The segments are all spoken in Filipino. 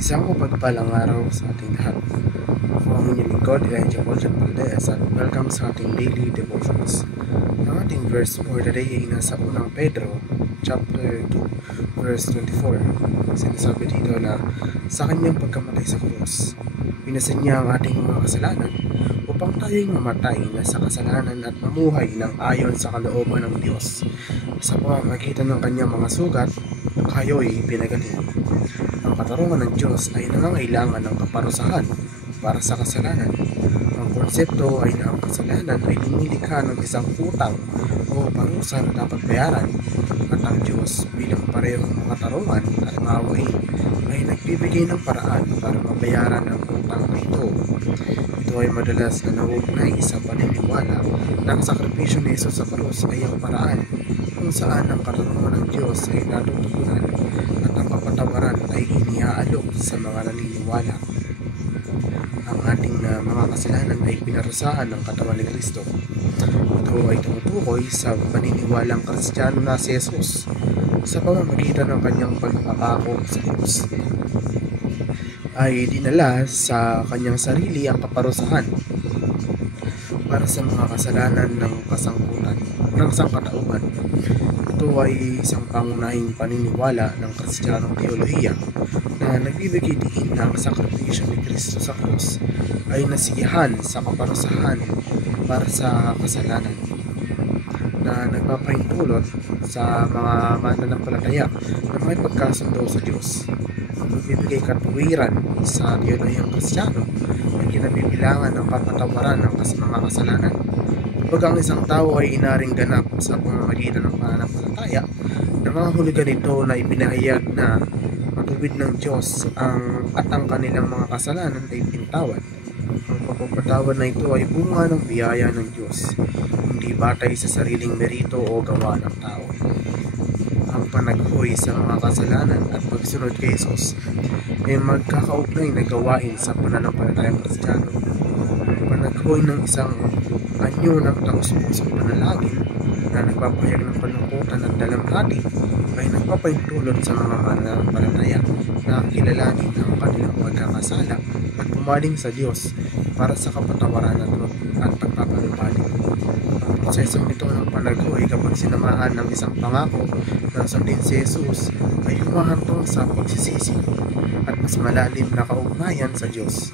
Isang mapagpalang araw sa ating lahat. Ako ang inyong lingkod, Elijah Boljan Valdez, at welcome sa ating daily devotions. Ang ating verse for the day ay nasa unang Pedro, chapter 2, verse 24. Sinasabi dito na sa kanyang pagkamatay sa krus, pinasan niya ang ating mga kasalanan upang tayo'y mamatay na sa kasalanan at mamuhay ng ayon sa kalooban ng Diyos. Sa pamamagitan ng kanyang mga sugat, kayo'y pinagaling. Ang katarungan ng Diyos ay nangangailangan ng kaparusahan para sa kasalanan. Ang konsepto ay na ang kasalanan ay lumilikha ng isang utang o parusa na dapat bayaran, at ang Diyos bilang parehong katarungan at maawain ay nagbibigay ng paraan para mabayaran ang utang na ito. Ito ay madalas na nauugnay sa paniniwala na ang sakripisyo ni Jesus sa krus ay ang paraan kung saan ang katarungan ng Diyos ay natutugunan at ang kapatawaran ay iniaalok sa mga naniniwala. Ang ating mga kasalanan ay pinarusahan ng katawan ni Kristo. Ito ay tumutukoy sa paniniwalang Kristiyano na si Jesus sa pamamagitan ng kanyang pagpapako sa krus. Ay dinala sa kanyang sarili ang kaparusahan para sa mga kasalanan ng kasangkutan ng sangkatauhan. Ito ay isang pangunahing paniniwala ng Kristiyanong teolohiya na nagbibigay diin na ang sakripisyo ni Kristo sa krus ay nasiyahan sa kaparusahan para sa kasalanan, na nagpapahintulot sa mga mananampalataya na may pagkasundo sa Diyos. Magbibigay katuwiran sa teolohiyang Kristiyano ay kinabibilangan ng papatawaran ng mga kasalanan. Kapag ang isang tao ay inaring ganap sa pamamagitan ng pananampalataya, ng mga hulugan nito na ipinahayag na matuwid ng Diyos at ang kanilang mga kasalanan ay pintawad. Ang pagpapatawad na ito ay bunga ng biyaya ng Diyos, hindi batay sa sariling merito o gawa ng tao. Ang panaghoy sa mga kasalanan at pagsunod kay Jesus ay magkakaugnay na gawain sa pananampalatayang Kristiyano. Ang panaghoy ng isang anyo ng taus-pusong panalangin na nagpapahayag ng panungkutan at dalamhati ay nagpapahintulot sa mga mananampalataya na kilalanin ang kanilang pagkakasala at pumaling sa Diyos para sa kapatawaran at pagpapalupaling. Ang prosesong ito ng panaghoy kapag sinamahan ng isang pangako na sundin si Jesus ay humahantong sa pagsisisi at mas malalim na kaugnayan sa Diyos.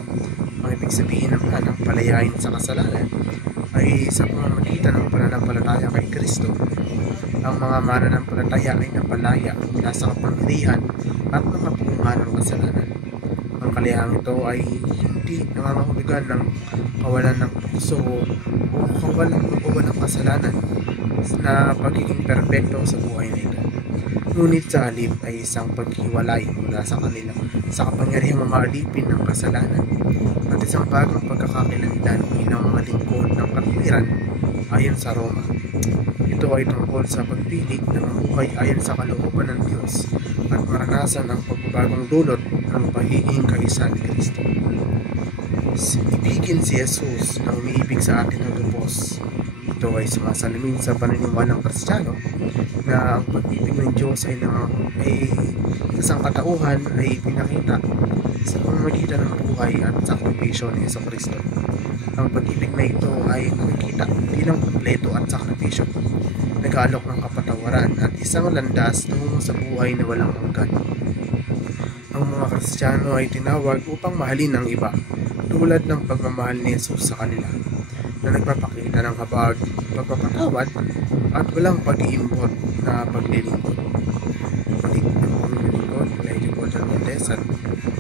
Ang ibig sabihin naman ng palayain sa kasalanan ay sa pamamagitan ng pananampalataya kay Kristo. Ang mga mananampalataya ay napalaya mula sa kapangyarihan at nakapunga ng kasalanan. Ang kaliyahang ito ay hindi nangangahulugan ng kawalan ng tukso o kawalang kasalanan na pagiging perpekto sa buhay na ito. Ngunit sa halip ay isang paghiwalay mula sa kapangyarihang mamalipin ng kasalanan at isang bagong pagkakakilanlan bilang mga lingkod ng katwiran ayon sa Roma. Ito ay tungkol sa pagpili na mamuhay ayon sa kalooban ng Diyos at maranasan ang pagbabagong dulot ng pagiging kaisa ni Kristo. Ibigin si Jesus na umiibig sa atin ng lubos. Ito ay sumasalamin sa paniniwalang Kristiyano na ang pag-ibig ng Diyos ay sa sangkatauhan ay pinakita sa pamamagitan ng buhay at sakripisyo ni Jesucristo. Ang pag-ibig na ito ay nakikita bilang kumpleto at sakripisyo, nag-aalok ng kapatawaran at isang landas tungo sa buhay na walang hanggan. Ang mga Kristiyano ay tinawag upang mahalin ang iba, tulad ng pagmamahal ni Jesus sa kanila, na nagpapakita ng habag, pagpapatawad at walang pag-iimbot na paglilingkod. Muli ang lingkod, Elijah Boljan Valdez, at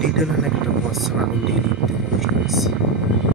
dito na nagtapos sa aking daily